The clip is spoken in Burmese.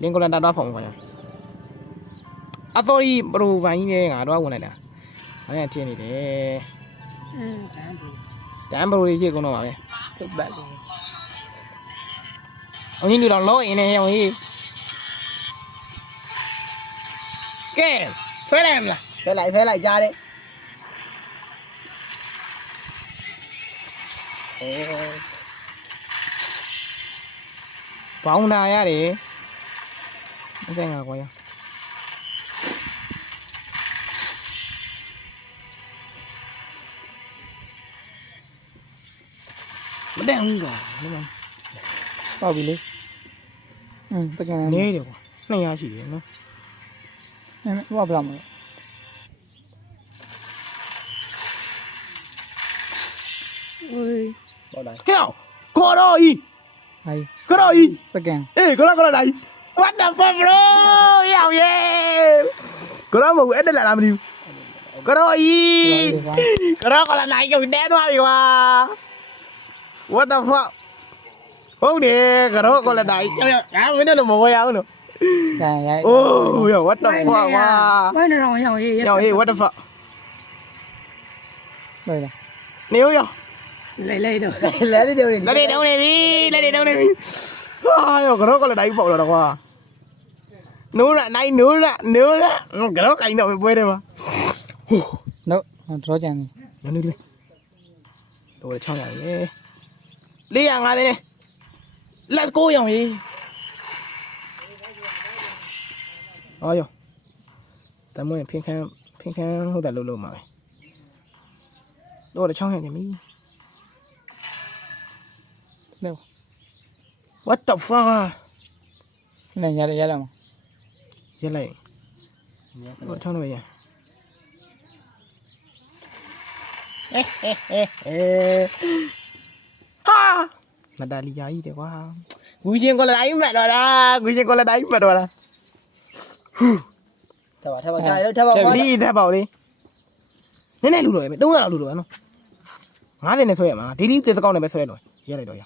လင်းကိုလည်းတာဖုံခေါ်ရအသောရီပရိုပိုင်းကြီးနဲ့ငါတော့ဝင်လိုက်တာငါရထင်းနေတယ်တမ်ဘရိုကြီးကုန်တော့ပါပဲသုတ်ပတ်လေးအင်းကြီးတော့လောအင်းနဲ့ရောင်ကြီးကဲဆွဲလိုက်မလားဆွဲလိုက်ကြားတယ်ပေါင်းတာရတယ်မသိငါကွာရမတန်ဘူးကွာပေါ့ပြီလေတကယ်နေတယ်ကွာ200ရှိတယ်နော်ဘာဘလာမလဲဟုတ်တယ်ဟဲ့ကော်တော့ဤဟိုင်ကော်တော့ဤစကန်ကော်တော့တိုင်း what the fuck bro ရောက်ရဲ့ကော်တော့မဟုတ်အဲ့တက်လာလားမသိဘူးကော်တော့ဤကော်တော့ကလာနိုင်ကိုတဲသွားပြီကွာ what the fuck ဟုတ်တယ်ကော်တော့ကလာတိုင်းငါမင်းတို့မဝဲရအောင်လို့โอ้ย what the fuck วะไม่นอนရောက်ရေး what the fuck เลยล่ะနေရောလဲတော့လဲနေပြီဟာရောကတော့ကလည်းတိုင်းပေါက်လာတော့ကွာနိုးရနိုင်နိုးရကတော့ကိုင်းတော့ပွဲတယ်ပါနော်တော့ကြံနေနေတော့600ရေ450နေ let's go ရောင်ရေးအော်ရောတမွေးဖင်ခန်းဟုတ်တယ်လို့မှာပဲတော့600နေပြီ No. What the fuck? Này nhà đây làm. Nhà này. What thằng này vậy? Ha. Mà đã đi giải thì quá. Cúi trên con là đánh mẹ rồi đó. Cúi trên con là đánh mẹ rồi đó. Theo bảo trai đâu, theo bảo đi. Thế này lù rồi, đúng là lù rồi nó. Ngã thế này thôi mà. Đi đi từ con này mới xoay rồi. Giờ này rồi.